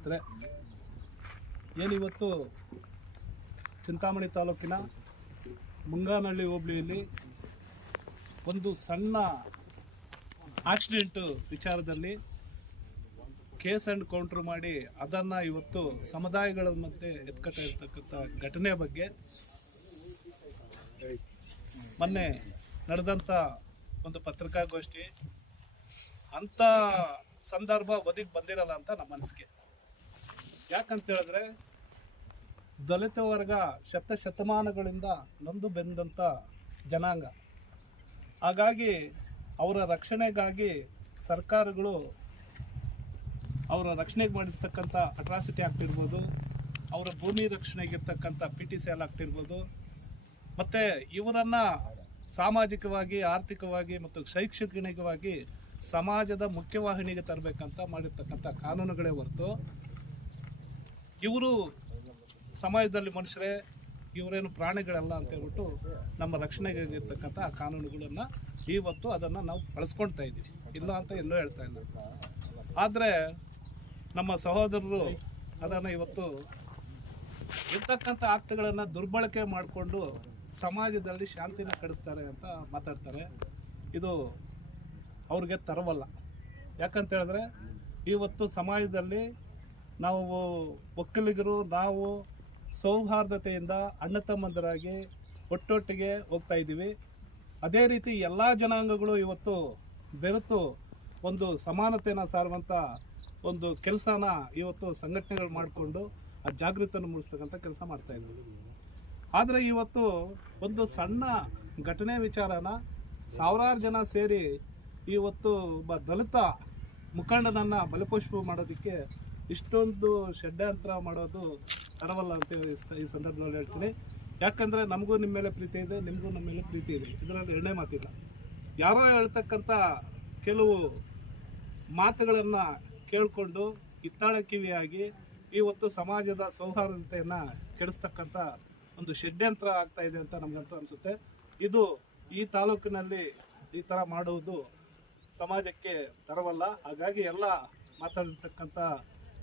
ಸ್ನೇಹಿತರೆ ಏನಿವತ್ತು ಚಿಂತಾಮಣಿ ತಾಲೂಕಿನ ಮುಂಗಾನಹಳ್ಳಿ ಹೋಬಳಿಯಲ್ಲಿ ಒಂದು ಸಣ್ಣ ಆಕ್ಸಿಡೆಂಟು ವಿಚಾರದಲ್ಲಿ ಕೇಸ್ ಆ್ಯಂಡ್ ಕೌಂಟ್ರ್ ಮಾಡಿ ಅದನ್ನು ಇವತ್ತು ಸಮುದಾಯಗಳ ಮಧ್ಯೆ ಎತ್ಕಟ್ಟ ಘಟನೆ ಬಗ್ಗೆ ಮೊನ್ನೆ ನಡೆದಂಥ ಒಂದು ಪತ್ರಿಕಾಗೋಷ್ಠಿ, ಅಂಥ ಸಂದರ್ಭ ಒದಗಿ ಬಂದಿರಲ್ಲ ಅಂತ ನಮ್ಮ ಅನಿಸಿಕೆ. ಯಾಕಂತ ಹೇಳಿದ್ರೆ ದಲಿತ ವರ್ಗ ಶತ ಶತಮಾನಗಳಿಂದ ನೊಂದು ಬೆಂದಂಥ ಜನಾಂಗ. ಹಾಗಾಗಿ ಅವರ ರಕ್ಷಣೆಗಾಗಿ ಸರ್ಕಾರಗಳು ಅವರ ರಕ್ಷಣೆಗೆ ಮಾಡಿರ್ತಕ್ಕಂಥ ಅಟ್ರಾಸಿಟಿ ಆಗ್ತಿರ್ಬೋದು, ಅವರ ಭೂಮಿ ರಕ್ಷಣೆಗಿರ್ತಕ್ಕಂಥ ಪಿ ಟಿ ಸಿ ಎಲ್ ಆಗ್ತಿರ್ಬೋದು. ಮತ್ತು ಇವರನ್ನು ಸಾಮಾಜಿಕವಾಗಿ, ಆರ್ಥಿಕವಾಗಿ ಮತ್ತು ಶೈಕ್ಷಣಿಕವಾಗಿ ಸಮಾಜದ ಮುಖ್ಯವಾಹಿನಿಗೆ ತರಬೇಕಂತ ಮಾಡಿರ್ತಕ್ಕಂಥ ಕಾನೂನುಗಳೇ ಹೊರತು ಇವರು ಸಮಾಜದಲ್ಲಿ ಮನುಷ್ಯರೇ, ಇವರೇನು ಪ್ರಾಣಿಗಳಲ್ಲ ಅಂತ ಹೇಳ್ಬಿಟ್ಟು ನಮ್ಮ ಆ ಕಾನೂನುಗಳನ್ನು ಇವತ್ತು ಅದನ್ನು ನಾವು ಬಳಸ್ಕೊಳ್ತಾ ಇದ್ದೀವಿ. ಇಲ್ಲ ಅಂತ ಎಲ್ಲೋ ಹೇಳ್ತಾ ಇಲ್ಲ. ಆದರೆ ನಮ್ಮ ಸಹೋದರರು ಅದನ್ನು ಇವತ್ತು ಇರ್ತಕ್ಕಂಥ ಆಕ್ಟ್ಗಳನ್ನು ದುರ್ಬಳಕೆ ಮಾಡಿಕೊಂಡು ಸಮಾಜದಲ್ಲಿ ಶಾಂತಿನ ಕಡಿಸ್ತಾರೆ ಅಂತ ಮಾತಾಡ್ತಾರೆ. ಇದು ಅವ್ರಿಗೆ ತರವಲ್ಲ. ಯಾಕಂತ ಹೇಳಿದ್ರೆ, ಇವತ್ತು ಸಮಾಜದಲ್ಲಿ ನಾವು ಒಕ್ಕಲಿಗರು, ನಾವು ಸೌಹಾರ್ದತೆಯಿಂದ ಅಣ್ಣ ತಮ್ಮಂದರಾಗಿ ಒಟ್ಟೊಟ್ಟಿಗೆ ಹೋಗ್ತಾ ಇದ್ದೀವಿ. ಅದೇ ರೀತಿ ಎಲ್ಲ ಜನಾಂಗಗಳು ಇವತ್ತು ಬೆರೆತು ಒಂದು ಸಮಾನತೆಯನ್ನು ಸಾರುವಂಥ ಒಂದು ಕೆಲಸನ ಇವತ್ತು ಸಂಘಟನೆಗಳು ಮಾಡಿಕೊಂಡು ಆ ಜಾಗೃತಿಯನ್ನು ಮೂಡಿಸ್ತಕ್ಕಂಥ ಕೆಲಸ ಮಾಡ್ತಾ ಇದ್ದೀವಿ. ಆದರೆ ಇವತ್ತು ಒಂದು ಸಣ್ಣ ಘಟನೆ ವಿಚಾರನ ಸಾವಿರಾರು ಜನ ಸೇರಿ ಇವತ್ತು ಒಬ್ಬ ದಲಿತ ಮುಖಂಡನನ್ನು ಬಲಪುಷ್ಪ ಮಾಡೋದಕ್ಕೆ ಇಷ್ಟೊಂದು ಷಡ್ಯಂತ್ರ ಮಾಡೋದು ತರವಲ್ಲ ಅಂತ ಈ ಸಂದರ್ಭದಲ್ಲಿ ಹೇಳ್ತೀನಿ. ಯಾಕಂದರೆ ನಮಗೂ ನಿಮ್ಮ ಮೇಲೆ ಪ್ರೀತಿ ಇದೆ, ನಿಮಗೂ ನಮ್ಮ ಮೇಲೆ ಪ್ರೀತಿ ಇದೆ. ಇದರಲ್ಲಿ ಎರಡನೇ ಮಾತಿಲ್ಲ. ಯಾರೋ ಹೇಳ್ತಕ್ಕಂಥ ಕೆಲವು ಮಾತುಗಳನ್ನು ಕೇಳಿಕೊಂಡು ಹಿತ್ತಾಳೆ ಕಿವಿಯಾಗಿ ಇವತ್ತು ಸಮಾಜದ ಸೌಹಾರ್ದತೆಯನ್ನು ಕೆಡಿಸ್ತಕ್ಕಂಥ ಒಂದು ಷಡ್ಯಂತ್ರ ಆಗ್ತಾ ಇದೆ ಅಂತ ನಮಗಂತೂ ಅನಿಸುತ್ತೆ. ಇದು ಈ ತಾಲೂಕಿನಲ್ಲಿ ಈ ಥರ ಮಾಡುವುದು ಸಮಾಜಕ್ಕೆ ತರವಲ್ಲ. ಹಾಗಾಗಿ ಎಲ್ಲ ಮಾತಾಡಿರ್ತಕ್ಕಂಥ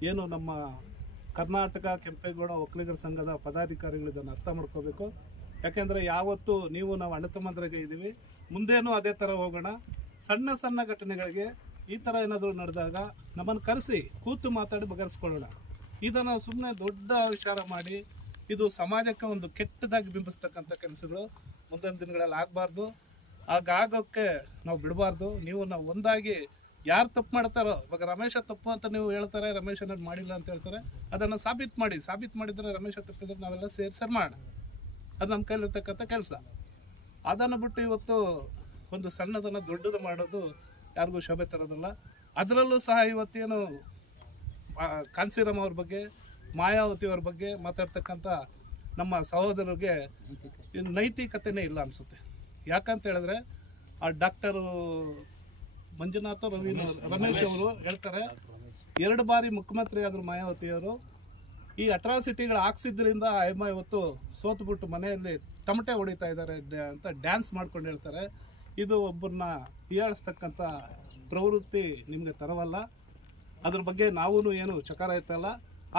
ಏನು ನಮ್ಮ ಕರ್ನಾಟಕ ಕೆಂಪೇಗೌಡ ಒಕ್ಕಲಿಗರ ಸಂಘದ ಪದಾಧಿಕಾರಿಗಳು ಇದನ್ನು ಅರ್ಥ ಮಾಡ್ಕೋಬೇಕು. ಯಾಕೆಂದರೆ ಯಾವತ್ತು ನೀವು ನಾವು ಅಣ್ಣ ತಮ್ಮಂದ್ರಾಗೆ ಇದ್ದೀವಿ. ಮುಂದೇನೂ ಅದೇ ಥರ ಹೋಗೋಣ. ಸಣ್ಣ ಸಣ್ಣ ಘಟನೆಗಳಿಗೆ ಈ ಥರ ಏನಾದರೂ ನಡೆದಾಗ ನಮ್ಮನ್ನು ಕರೆಸಿ, ಕೂತು ಮಾತಾಡಿ ಬಗೆಹರಿಸ್ಕೊಳ್ಳೋಣ. ಇದನ್ನು ಸುಮ್ಮನೆ ದೊಡ್ಡ ವಿಚಾರ ಮಾಡಿ, ಇದು ಸಮಾಜಕ್ಕೆ ಒಂದು ಕೆಟ್ಟದಾಗಿ ಬಿಂಬಿಸ್ತಕ್ಕಂಥ ಕೆಲಸಗಳು. ಮುಂದಿನ ದಿನಗಳಲ್ಲಿ ಆಗಬಾರ್ದು. ಹಾಗಾಗೋಕ್ಕೆ ನಾವು ಬಿಡಬಾರ್ದು. ನೀವು ನಾವು ಒಂದಾಗಿ ಯಾರು ತಪ್ಪು ಮಾಡ್ತಾರೋ? ಇವಾಗ ರಮೇಶ ತಪ್ಪು ಅಂತ ನೀವು ಹೇಳ್ತಾರೆ ರಮೇಶ್ ಅನ್ನೋದು ಮಾಡಿಲ್ಲ ಅಂತ ಹೇಳ್ತಾರೆ ಅದನ್ನು ಸಾಬೀತು ಮಾಡಿ. ಸಾಬೀತು ಮಾಡಿದರೆ ರಮೇಶ ತಪ್ಪಿದ್ರೆ ನಾವೆಲ್ಲ ಸೇರಿ ಸರ್ ಮಾಡೋಣ ಅದು ನಮ್ಮ ಕೈಲಿರ್ತಕ್ಕಂಥ ಕೆಲಸ. ಅದನ್ನು ಬಿಟ್ಟು ಇವತ್ತು ಒಂದು ಸಣ್ಣದನ್ನು ದೊಡ್ಡದು ಮಾಡೋದು ಯಾರಿಗೂ ಶೋಭೆ ತರೋದಲ್ಲ. ಅದರಲ್ಲೂ ಸಹ ಇವತ್ತೇನು ಕಾನ್ಸಿರಾಮ್ ಅವ್ರ ಬಗ್ಗೆ ಮಾಯಾವತಿ ಅವ್ರ ಬಗ್ಗೆ ಮಾತಾಡ್ತಕ್ಕಂಥ ನಮ್ಮ ಸಹೋದರರಿಗೆ ನೈತಿಕತೆನೇ ಇಲ್ಲ ಅನಿಸುತ್ತೆ. ಯಾಕಂತ ಹೇಳಿದ್ರೆ ಆ ಡಾಕ್ಟರು ಮಂಜುನಾಥ ರವಿ ರಮೇಶ್ ಅವರು ಹೇಳ್ತಾರೆ, ಎರಡು ಬಾರಿ ಮುಖ್ಯಮಂತ್ರಿ ಆದರು ಮಾಯಾವತಿಯವರು. ಈ ಅಟ್ರಾಸಿಟಿಗಳು ಹಾಕ್ಸಿದ್ರಿಂದ ಅಮ್ಮ ಇವತ್ತು ಸೋತ್ಬಿಟ್ಟು ಮನೆಯಲ್ಲಿ ತಮಟೆ ಹೊಡಿತಾ ಇದ್ದಾರೆ ಅಂತ ಡ್ಯಾನ್ಸ್ ಮಾಡ್ಕೊಂಡು ಹೇಳ್ತಾರೆ. ಇದು ಒಬ್ಬರನ್ನ ಹೀಯಾಳಿಸ್ತಕ್ಕಂಥ ಪ್ರವೃತ್ತಿ ನಿಮಗೆ ತರವಲ್ಲ. ಅದ್ರ ಬಗ್ಗೆ ನಾವೂ ಏನು ಚಕಾರ ಇತ್ತಲ್ಲ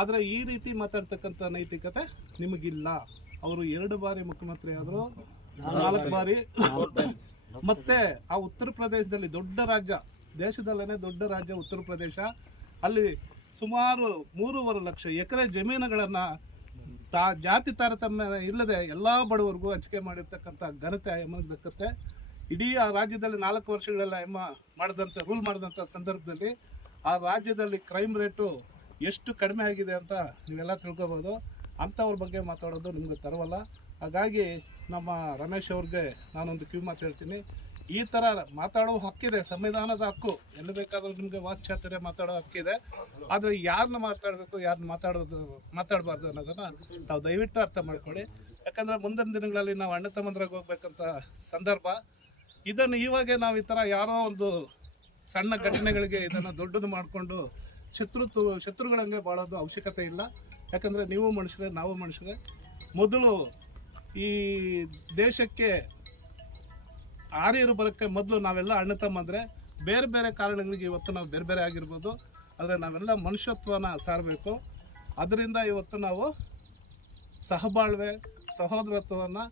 ಆದರೆ ಈ ರೀತಿ ಮಾತಾಡ್ತಕ್ಕಂಥ ನೈತಿಕತೆ ನಿಮಗಿಲ್ಲ. ಅವರು ಎರಡು ಬಾರಿ ಮುಖ್ಯಮಂತ್ರಿ ಆದರು ನಾಲ್ಕು ಬಾರಿ. ಮತ್ತೆ ಆ ಉತ್ತರ ಪ್ರದೇಶದಲ್ಲಿ ದೊಡ್ಡ ರಾಜ್ಯ, ದೇಶದಲ್ಲೇನೆ ದೊಡ್ಡ ರಾಜ್ಯ ಉತ್ತರ ಪ್ರದೇಶ, ಅಲ್ಲಿ ಸುಮಾರು ಮೂರುವರೆ ಲಕ್ಷ ಎಕರೆ ಜಮೀನುಗಳನ್ನು ತಾ, ಜಾತಿ ತಾರತಮ್ಯ ಇಲ್ಲದೆ ಎಲ್ಲ ಬಡವರಿಗೂ ಹಂಚಿಕೆ ಮಾಡಿರ್ತಕ್ಕಂಥ ಘನತೆ ಎಮ್ಮಗೆ ಇಡೀ ಆ ರಾಜ್ಯದಲ್ಲಿ ನಾಲ್ಕು ವರ್ಷಗಳೆಲ್ಲ ಎಮ್ಮ ಮಾಡಿದಂಥ ರೂಲ್ ಮಾಡಿದಂಥ ಸಂದರ್ಭದಲ್ಲಿ ಆ ರಾಜ್ಯದಲ್ಲಿ ಕ್ರೈಮ್ ರೇಟು ಎಷ್ಟು ಕಡಿಮೆ ಆಗಿದೆ ಅಂತ ನೀವೆಲ್ಲ ತಿಳ್ಕೊಬೋದು. ಅಂಥವ್ರ ಬಗ್ಗೆ ಮಾತಾಡೋದು ನಿಮಗೆ ತರವಲ್ಲ. ಹಾಗಾಗಿ ನಮ್ಮ ರಮೇಶ್ ಅವ್ರಿಗೆ ನಾನೊಂದು ಕಿವಿ ಮಾತು ಹೇಳ್ತೀನಿ. ಈ ಥರ ಮಾತಾಡೋ ಹಕ್ಕಿದೆ, ಸಂವಿಧಾನದ ಹಕ್ಕು. ಎಲ್ಲಿ ಬೇಕಾದರೂ ನಿಮಗೆ ವಾಕ್ಚಾತುರ್ಯ ಮಾತಾಡೋ ಹಕ್ಕಿದೆ ಆದರೆ ಯಾರನ್ನ ಮಾತಾಡಬೇಕು ಯಾರನ್ನ ಮಾತಾಡೋದು, ಮಾತಾಡಬಾರ್ದು ಅನ್ನೋದನ್ನು ತಾವು ದಯವಿಟ್ಟು ಅರ್ಥ ಮಾಡ್ಕೊಳ್ಳಿ. ಯಾಕಂದರೆ ಮುಂದಿನ ದಿನಗಳಲ್ಲಿ ನಾವು ಅಣ್ಣ ತಮ್ಮಂದ್ರಾಗ ಹೋಗ್ಬೇಕಂತ ಸಂದರ್ಭ. ಇದನ್ನು ಇವಾಗ ನಾವು ಈ ಥರ ಯಾರೋ ಒಂದು ಸಣ್ಣ ಘಟನೆಗಳಿಗೆ ಇದನ್ನು ದೊಡ್ಡದು ಮಾಡಿಕೊಂಡು ಶತ್ರುತ್ವ, ಶತ್ರುಗಳಂಗೆ ಬಾಳೋದು ಅವಶ್ಯಕತೆ ಇಲ್ಲ. ಯಾಕಂದರೆ ನೀವು ಮನುಷ್ಯರೇ, ನಾವು ಮನುಷ್ಯರೇ. ಮೊದಲು ಈ ದೇಶಕ್ಕೆ ಆರ್ಯರು ಬರೋಕ್ಕೆ ಮೊದಲು ನಾವೆಲ್ಲ ಅಣ್ಣ ತಮ್ಮಂದರೆ ಬೇರೆ ಬೇರೆ ಕಾರಣಗಳಿಗೆ ಇವತ್ತು ನಾವು ಬೇರೆ ಬೇರೆ ಆಗಿರ್ಬೋದು. ಆದರೆ ನಾವೆಲ್ಲ ಮನುಷ್ಯತ್ವನ ಸಾರಬೇಕು. ಅದರಿಂದ ಇವತ್ತು ನಾವು ಸಹಬಾಳ್ವೆ, ಸಹೋದರತ್ವವನ್ನು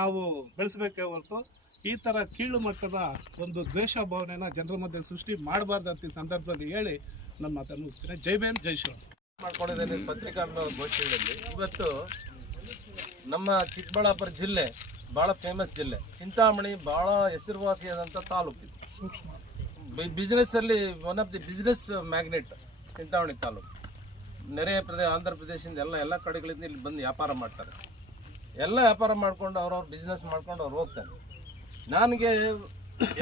ನಾವು ಬೆಳೆಸಬೇಕೇ ಹೊರತು ಈ ಥರ ಕೀಳು ಮಟ್ಟದ ಒಂದು ದ್ವೇಷ ಭಾವನೆನ ಜನರ ಮಧ್ಯೆ ಸೃಷ್ಟಿ ಮಾಡಬಾರ್ದು ಅಂತ ಈ ಸಂದರ್ಭದಲ್ಲಿ ಹೇಳಿ ನನ್ನ ಮಾತನ್ನು ಮುಗಿಸ್ತೀನಿ. ಜೈ ಬೇನ್ ಜೈ ಶಿವ ಮಾಡ್ಕೊಂಡಿದ್ದೇನೆ ಪತ್ರಿಕಾಗೋಷ್ಠಿಗಳಲ್ಲಿ ಇವತ್ತು ನಮ್ಮ ಚಿಕ್ಕಬಳ್ಳಾಪುರ ಜಿಲ್ಲೆ ಭಾಳ ಫೇಮಸ್ ಜಿಲ್ಲೆ. ಚಿಂತಾಮಣಿ ಭಾಳ ಹೆಸರುವಾಸಿಯಾದಂಥ ತಾಲೂಕು ಇದು. ಬಿಸ್ನೆಸ್ ಅಲ್ಲಿ one of the business magnet Chintamani taluk. ನೆರೆಯ ಪ್ರದೇಶ ಆಂಧ್ರ ಪ್ರದೇಶದಿಂದ ಎಲ್ಲ ಎಲ್ಲ ಕಡೆಗಳಿಂದ ಇಲ್ಲಿ ಬಂದು ವ್ಯಾಪಾರ ಮಾಡ್ತಾರೆ. ಎಲ್ಲ ವ್ಯಾಪಾರ ಮಾಡ್ಕೊಂಡು ಅವ್ರವ್ರ ಬಿಸ್ನೆಸ್ ಮಾಡ್ಕೊಂಡು ಅವ್ರು ಹೋಗ್ತಾರೆ. ನನಗೆ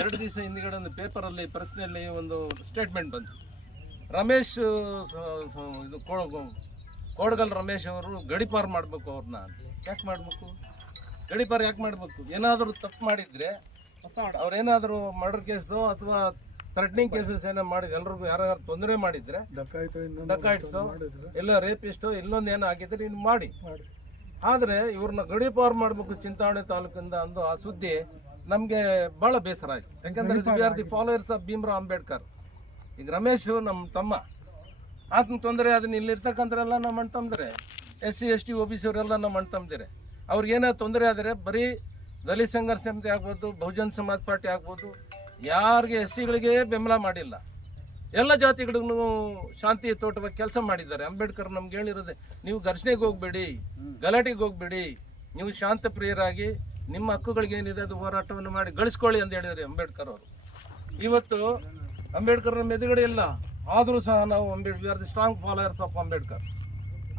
ಎರಡು ದಿವಸ ಹಿಂದ್ಗಡೆ ಒಂದು ಪೇಪರಲ್ಲಿ ಪ್ರಶ್ನೆಯಲ್ಲಿ ಒಂದು ಸ್ಟೇಟ್ಮೆಂಟ್ ಬಂತು. ರಮೇಶ್ ಇದು ಕೋಡಗಲ್ ರಮೇಶ್ ಅವರು ಗಡಿಪಾರು ಮಾಡಬೇಕು ಅವ್ರನ್ನ ಯಾಕೆ ಮಾಡಬೇಕು? ಗಡಿಪಾರು ಯಾಕೆ ಮಾಡಬೇಕು? ಏನಾದರೂ ತಪ್ಪು ಮಾಡಿದರೆ ಅವ್ರೇನಾದರೂ ಮರ್ಡರ್ ಕೇಸು ಅಥವಾ ಥ್ರೆಟ್ನಿಂಗ್ ಕೇಸಸ್ ಏನೋ ಮಾಡಿದ ಎಲ್ರಿಗೂ ಯಾರು ತೊಂದರೆ ಮಾಡಿದ್ರೆ ಡಕಾಯಿಟ್ಸು ಎಲ್ಲ ರೇಪಿಸ್ಟು ಇಲ್ಲೊಂದು ಏನೋ ಆಗಿದ್ರೆ ಇನ್ನು ಮಾಡಿ. ಆದರೆ ಇವ್ರನ್ನ ಗಡಿಪಾರು ಮಾಡಬೇಕು ಚಿಂತಾಮಣಿ ತಾಲೂಕಿಂದ ಅಂದು ಆ ಸುದ್ದಿ ನಮಗೆ ಭಾಳ ಬೇಸರ ಆಯ್ತು. ಯಾಕಂದ್ರೆ we are the followers of Bhimrao Ambedkar. ಈಗ ರಮೇಶ್ ನಮ್ಮ ತಮ್ಮ. ಆತನ ತೊಂದರೆ ಅದನ್ನ ಇಲ್ಲಿರ್ತಕ್ಕಂಥರೆಲ್ಲ ನಮ್ಮ ಅಣ್ಣ S C, S T O B C ಅವರೆಲ್ಲ ನಮ್ಮ ಅಣ್ಣ ತಮ್ಮದಿರೆ ತೊಂದರೆ ಆದರೆ ಬರೀ ದಲಿತ ಸಂಘರ್ಷ ಸಮಿತಿ ಆಗ್ಬೋದು, ಬಹುಜನ್ ಸಮಾಜ್ ಪಾರ್ಟಿ ಆಗ್ಬೋದು, ಯಾರಿಗೆ ಎಸ್ ಸಿಗಳಿಗೆ ಬೆಂಬಲ ಮಾಡಿಲ್ಲ. ಎಲ್ಲ ಜಾತಿಗಳಿಗೂ ಶಾಂತಿ ತೋಟವಾಗಿ ಕೆಲಸ ಮಾಡಿದ್ದಾರೆ. ಅಂಬೇಡ್ಕರ್ ನಮ್ಗೆ ಹೇಳಿರೋದೆ, ನೀವು ಘರ್ಷಣೆಗೆ ಹೋಗ್ಬೇಡಿ, ಗಲಾಟೆಗೆ ಹೋಗ್ಬೇಡಿ, ನೀವು ಶಾಂತ ಪ್ರಿಯರಾಗಿ ನಿಮ್ಮ ಹಕ್ಕುಗಳಿಗೆ ಏನಿದೆ ಅದು ಹೋರಾಟವನ್ನು ಮಾಡಿ ಗಳಿಸ್ಕೊಳ್ಳಿ ಅಂತ ಹೇಳಿದ್ದಾರೆ ಅಂಬೇಡ್ಕರ್ ಅವರು. ಇವತ್ತು ಅಂಬೇಡ್ಕರ್ ನಮ್ಮ ಎದುರುಗಡೆ ಇಲ್ಲ. ಆದರೂ ಸಹ ನಾವು ಅಂಬೇಡ್ we are the strong followers of Ambedkar.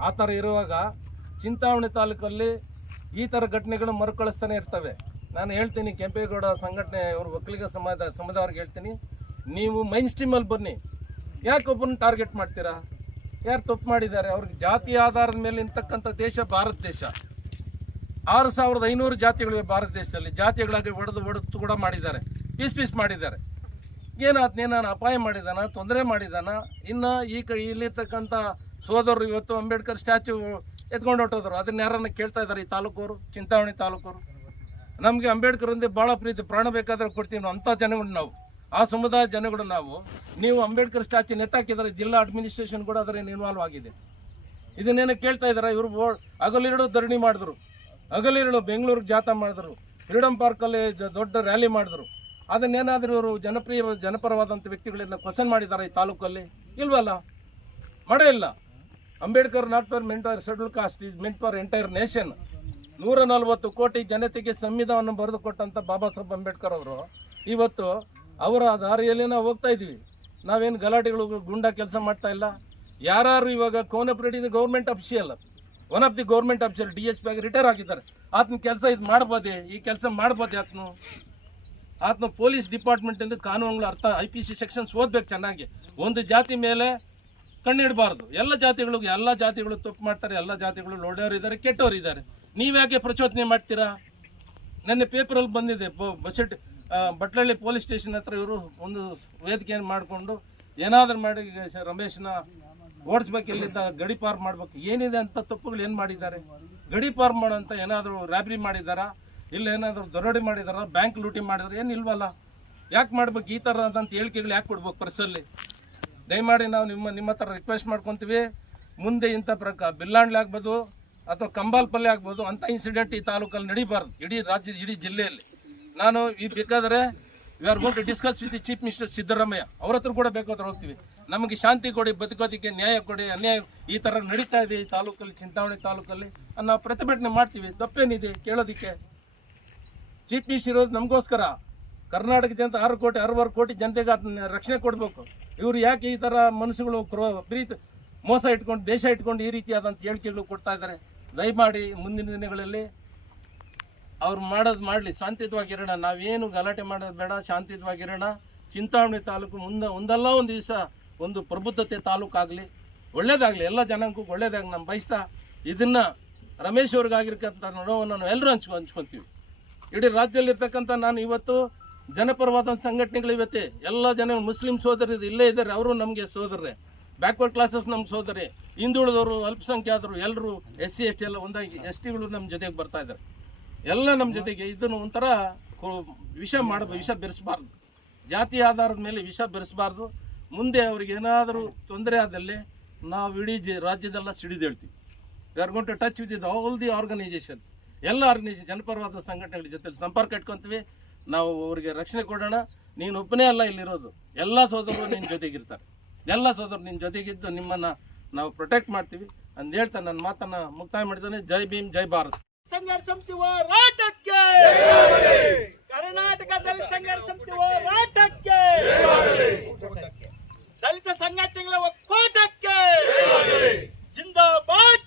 ಆ ಥರ ಇರುವಾಗ ಚಿಂತಾಮಣಿ ತಾಲೂಕಲ್ಲಿ ಈ ಥರ ಘಟನೆಗಳು ಮರುಕಳಿಸ್ತಾನೆ ಇರ್ತವೆ. ನಾನು ಹೇಳ್ತೀನಿ, ಕೆಂಪೇಗೌಡ ಸಂಘಟನೆ ಅವ್ರ ಒಕ್ಕಲಿಗ ಸಮಾಜ ಸಮುದಾಯವ್ರಿಗೆ ಹೇಳ್ತೀನಿ, ನೀವು ಮೈನ್ ಸ್ಟ್ರೀಮಲ್ಲಿ ಬನ್ನಿ. ಯಾಕೆ ಒಬ್ಬರನ್ನ ಟಾರ್ಗೆಟ್ ಮಾಡ್ತೀರಾ? ಯಾರು ತಪ್ಪು ಮಾಡಿದ್ದಾರೆ? ಅವ್ರಿಗೆ ಜಾತಿ ಆಧಾರದ ಮೇಲೆ ನಿಂತಕ್ಕಂಥ ದೇಶ ಭಾರತ ದೇಶ. ಆರು ಸಾವಿರದ ಐನೂರು ಜಾತಿಗಳಿವೆ ಭಾರತ ದೇಶದಲ್ಲಿ. ಜಾತಿಗಳಾಗಿ ಒಡೆದು ಒಡೆದು ಕೂಡ ಮಾಡಿದ್ದಾರೆ. ಪೀಸ್ ಪೀಸ್ ಮಾಡಿದ್ದಾರೆ. ಏನಾತ್ ನಾನು ಅಪಾಯ ಮಾಡಿದಾನ, ತೊಂದರೆ ಮಾಡಿದಾನ, ಇನ್ನು ಈ ಕ ಇಲ್ಲಿರ್ತಕ್ಕಂಥ ಸೋದರರು ಇವತ್ತು ಅಂಬೇಡ್ಕರ್ ಸ್ಟ್ಯಾಚು ಎತ್ಕೊಂಡು ಹೊಟ್ಟೋದ್ರು ಅದನ್ನ ಯಾರನ್ನ ಕೇಳ್ತಾ ಇದ್ದಾರೆ ಈ ತಾಲೂಕವರು, ಚಿಂತಾಮಣಿ ತಾಲೂಕವರು? ನಮಗೆ ಅಂಬೇಡ್ಕರ್ ಒಂದೇ ಭಾಳ ಪ್ರೀತಿ, ಪ್ರಾಣ ಬೇಕಾದ್ರೆ ಕೊಡ್ತೀವಿ ನಾವು ಅಂಥ ಜನಗಳು ನಾವು. ಆ ಸಮುದಾಯ ಜನಗಳು ನಾವು. ನೀವು ಅಂಬೇಡ್ಕರ್ ಸ್ಟ್ಯಾಚು ನೆತ್ತಾಕಿದ್ದಾರೆ ಜಿಲ್ಲಾ ಅಡ್ಮಿನಿಸ್ಟ್ರೇಷನ್ ಕೂಡ ಅದರ ಇನ್ವಾಲ್ವ್ ಆಗಿದೆ. ಇದನ್ನೇನು ಕೇಳ್ತಾ ಇದ್ದಾರೆ ಇವರು ಹಗಲಿರಡು ಧರಣಿ ಮಾಡಿದ್ರು. ಹಗಲಿರಡು ಬೆಂಗಳೂರಿಗೆ ಜಾಥಾ ಮಾಡಿದ್ರು. ಫ್ರೀಡಮ್ ಪಾರ್ಕಲ್ಲಿ ದೊಡ್ಡ ರ್ಯಾಲಿ ಮಾಡಿದ್ರು. ಅದನ್ನೇನಾದರೂ ಇವರು ಜನಪ್ರಿಯ ಜನಪರವಾದಂಥ ವ್ಯಕ್ತಿಗಳೆಲ್ಲ ಕ್ವಶನ್ ಮಾಡಿದ್ದಾರೆ ಈ ತಾಲೂಕಲ್ಲಿ? ಇಲ್ವಲ್ಲ? ಮಾಡೇ ಇಲ್ಲ. Ambedkar not for meant for scheduled caste is meant for entire nation. ನೂರ ನಲವತ್ತು ಕೋಟಿ ಜನತೆಗೆ ಸಂವಿಧಾನವನ್ನು ಬರೆದು ಕೊಟ್ಟಂಥ ಬಾಬಾ ಸಾಹೇಬ್ ಅಂಬೇಡ್ಕರ್ ಅವರು, ಇವತ್ತು ಅವರ ದಾರಿಯಲ್ಲಿ ನಾವು ಹೋಗ್ತಾ ಇದ್ದೀವಿ. ನಾವೇನು ಗಲಾಟೆಗಳು, ಗುಂಡಾ ಕೆಲಸ ಮಾಡ್ತಾ ಇಲ್ಲ. ಯಾರು ಇವಾಗ Konapreddy government official, one of the government official, D S P ಆಗಿ ರಿಟೈರ್ ಆಗಿದ್ದಾರೆ. ಆತನ ಕೆಲಸ ಇದು ಮಾಡ್ಬೋದೆ? ಈ ಕೆಲಸ ಮಾಡ್ಬೋದೆ ಆತನು? ಆತನ ಪೊಲೀಸ್ ಡಿಪಾರ್ಟ್ಮೆಂಟ್ ಇಂದ ಕಾನೂನುಗಳು ಅರ್ಥ ಐ ಪಿ ಸಿ ಸೆಕ್ಷನ್ಸ್ ಓದ್ಬೇಕು ಚೆನ್ನಾಗಿ. ಒಂದು ಜಾತಿ ಮೇಲೆ ಕಣ್ಣಿಡಬಾರ್ದು ಎಲ್ಲ ಜಾತಿಗಳಿಗೂ ಎಲ್ಲ ಜಾತಿಗಳು ತಪ್ಪು ಮಾಡ್ತಾರೆ, ಎಲ್ಲ ಜಾತಿಗಳು ಒಳ್ಳೆಯವರು ಇದ್ದಾರೆ, ಕೆಟ್ಟವರು ಇದ್ದಾರೆ. ನೀವ್ಯಾಕೆ ಪ್ರಚೋದನೆ ಮಾಡ್ತೀರಾ? ನೆನ್ನೆ ಪೇಪರಲ್ಲಿ ಬಂದಿದೆ ಬಸೆಟ್ ಬಟ್ಲಳ್ಳಿ ಪೊಲೀಸ್ ಸ್ಟೇಷನ್ ಹತ್ರ ಇವರು ಒಂದು ವೇದಿಕೆಯನ್ನು ಮಾಡಿಕೊಂಡು ಏನಾದರೂ ಮಾಡಿ ರಮೇಶ್ನ ಓಡಿಸ್ಬೇಕು ಇಲ್ಲಿಂದ ಗಡಿ ಪಾರ್ ಮಾಡ್ಬೇಕು. ಏನಿದೆ ಅಂತ ತಪ್ಪುಗಳು ಏನು ಮಾಡಿದ್ದಾರೆ? ಗಡಿ ಪಾರ್ ಮಾಡೋಂಥ ಏನಾದರೂ ರ್ಯಾಬ್ರಿ ಮಾಡಿದಾರಾ ಇಲ್ಲ ಏನಾದರೂ ದರೋಡೆ ಮಾಡಿದಾರ ಬ್ಯಾಂಕ್ ಲೂಟಿ ಮಾಡಿದ್ರೆ, ಏನು ಇಲ್ವಲ್ಲ? ಯಾಕೆ ಮಾಡ್ಬೇಕು? ಈ ಥರ ಅಂತ ಹೇಳಿಕೆಗಳು ಯಾಕೆ ಕೊಡ್ಬೇಕು ಪ್ರೆಸ್ಸಲ್ಲಿ ದಯಮಾಡಿ ನಾವು ನಿಮ್ಮ ನಿಮ್ಮ ಹತ್ರ ರಿಕ್ವೆಸ್ಟ್ ಮಾಡ್ಕೊತೀವಿ. ಮುಂದೆ ಇಂಥ ಪ್ರಕಾರ ಬಿಲ್ಲಾಂಡ್ಲಿ ಆಗ್ಬೋದು, ಅಥವಾ ಕಂಬಾಲ್ಪಲ್ಲಿ ಆಗ್ಬೋದು ಅಂಥ ಇನ್ಸಿಡೆಂಟ್ ಈ ತಾಲೂಕಲ್ಲಿ ನಡೀಬಾರ್ದು. ಇಡೀ ರಾಜ್ಯದ, ಇಡೀ ಜಿಲ್ಲೆಯಲ್ಲಿ. ನಾನು ಈ ಬೇಕಾದರೆ we are gone to discuss with the chief minister Siddaramaiah ಅವ್ರ ಹತ್ರ ಕೂಡ ಬೇಕಾದ್ರೆ ಹೋಗ್ತೀವಿ. ನಮಗೆ ಶಾಂತಿ ಕೊಡಿ, ಬದುಕೋದಕ್ಕೆ ನ್ಯಾಯ ಕೊಡಿ, ಅನ್ಯಾಯ ಈ ಥರ ನಡೀತಾ ಇದೆ ಈ ತಾಲೂಕಲ್ಲಿ, ಚಿಂತಾಮಣಿ ತಾಲೂಕಲ್ಲಿ. ನಾವು ಪ್ರತಿಭಟನೆ ಮಾಡ್ತೀವಿ. ತಪ್ಪೇನಿದೆ? ಕೇಳೋದಕ್ಕೆ. ಚೀಫ್ ಮಿನಿಸ್ಟರ್ ಇರೋದು ನಮಗೋಸ್ಕರ. ಕರ್ನಾಟಕ ಜನತೆ ಆರು ಕೋಟಿ, ಅರವತ್ತು ಕೋಟಿ ಜನತೆಗೆ ಅದನ್ನ ರಕ್ಷಣೆ ಕೊಡಬೇಕು. ಇವರು ಯಾಕೆ ಈ ಥರ ಮನಸ್ಸುಗಳು ಕ್ರೋ, ಪ್ರೀತಿ, ಮೋಸ ಇಟ್ಕೊಂಡು, ದೇಶ ಇಟ್ಕೊಂಡು ಈ ರೀತಿಯಾದಂಥ ಹೇಳಿಕೆಗಳು ಕೊಡ್ತಾ ಇದ್ದಾರೆ? ದಯಮಾಡಿ ಮುಂದಿನ ದಿನಗಳಲ್ಲಿ ಅವ್ರು ಮಾಡೋದು ಮಾಡಲಿ. ಶಾಂತಿಯುತವಾಗಿರೋಣ. ನಾವೇನು ಗಲಾಟೆ ಮಾಡೋದು ಬೇಡ. ಶಾಂತಿಯುತವಾಗಿರೋಣ. ಚಿಂತಾಮಣಿ ತಾಲೂಕು ಮುಂದೆ, ಒಂದಲ್ಲ ಒಂದು ದಿವಸ ಒಂದು ಪ್ರಬುದ್ಧತೆ ತಾಲೂಕಾಗಲಿ. ಒಳ್ಳೇದಾಗಲಿ. ಎಲ್ಲ ಜನಕ್ಕೂ ಒಳ್ಳೇದಾಗಲಿ. ನಮ್ಮ ಬಯಸ್ತಾ ಇದನ್ನು ರಮೇಶ್ ಅವ್ರಿಗಾಗಿರ್ತಕ್ಕಂಥ ನೋವನ್ನು ನಾವು ಎಲ್ಲರೂ ಹಂಚ್ಕೊ, ಹಂಚ್ಕೊತೀವಿ. ಇಡೀ ರಾಜ್ಯದಲ್ಲಿರ್ತಕ್ಕಂಥ ನಾನು ಇವತ್ತು ಜನಪರವಾದ ಸಂಘಟನೆಗಳು ಇವತ್ತೆ, ಎಲ್ಲ ಜನ ಮುಸ್ಲಿಂ ಸೋದರರು ಇಲ್ಲೇ ಇದ್ದಾರೆ, ಅವರು ನಮಗೆ ಸೋದರರೇ. ಬ್ಯಾಕ್ವರ್ಡ್ ಕ್ಲಾಸಸ್ ನಮ್ಮ ಸೋದರಿ ಹಿಂದುಳಿದವರು ಅಲ್ಪಸಂಖ್ಯಾತರು ಎಲ್ಲರೂ ಎಸ್ ಸಿ ಎಸ್ ಟಿ ಎಲ್ಲ ಒಂದಾಗಿ ಎಸ್ ಟಿಗಳು ನಮ್ಮ ಜೊತೆಗೆ ಬರ್ತಾ ಇದ್ದಾರೆ. ಎಲ್ಲ ನಮ್ಮ ಜೊತೆಗೆ ಇದನ್ನು ಒಂಥರ ವಿಷ ಮಾಡೋದು, ವಿಷ ಬೆರೆಸಬಾರ್ದು. ಜಾತಿ ಆಧಾರದ ಮೇಲೆ ವಿಷ ಬೆರೆಸಬಾರ್ದು. ಮುಂದೆ ಅವ್ರಿಗೆ ಏನಾದರೂ ತೊಂದರೆ ಆದಲ್ಲಿ ನಾವು ಇಡೀ ರಾಜ್ಯದೆಲ್ಲ ಸಿಡಿದೇಳ್ತೀವಿ. We are gone touch with all the organisations ಎಲ್ಲ ಆರ್ಗನೈಸೇಷನ್ ಜನಪರವಾದ ಸಂಘಟನೆಗಳ ಜೊತೆ ಸಂಪರ್ಕ ಇಟ್ಕೊತೀವಿ. ನಾವು ಅವರಿಗೆ ರಕ್ಷಣೆ ಕೊಡೋಣ. ನೀನು ಒಬ್ಬನೇ ಅಲ್ಲ ಇಲ್ಲಿರೋದು. ಎಲ್ಲ ಸೋದರರು ನಿನ್ನ ಜೊತೆಗಿರ್ತಾರೆ. ಎಲ್ಲ ಸೋದರರು ನಿನ್ನ ಜೊತೆಗಿದ್ದು ನಿಮ್ಮನ್ನ ನಾವು ಪ್ರೊಟೆಕ್ಟ್ ಮಾಡ್ತೀವಿ. ಅಂತ ಹೇಳ್ತಾ ನನ್ನ ಮಾತನ್ನು ಮುಕ್ತಾಯ ಮಾಡಿದ್ದಾನೆ. ಜೈ ಭೀಮ್, ಜೈ ಭಾರತ್. ಸಂಘರ್ಷಂತಿವ ರಾಜ್ಯಕ್ಕೆ ಕರ್ನಾಟಕದಲ್ಲಿ ಸಂಘರ್ಷಂತಿವ ರಾಜ್ಯಕ್ಕೆ ದಲಿತ ಸಂಘಟನೆಗಳ ಒಕ್ಕೂಟಕ್ಕೆ! ಜಿಂದಾಬಾದ್!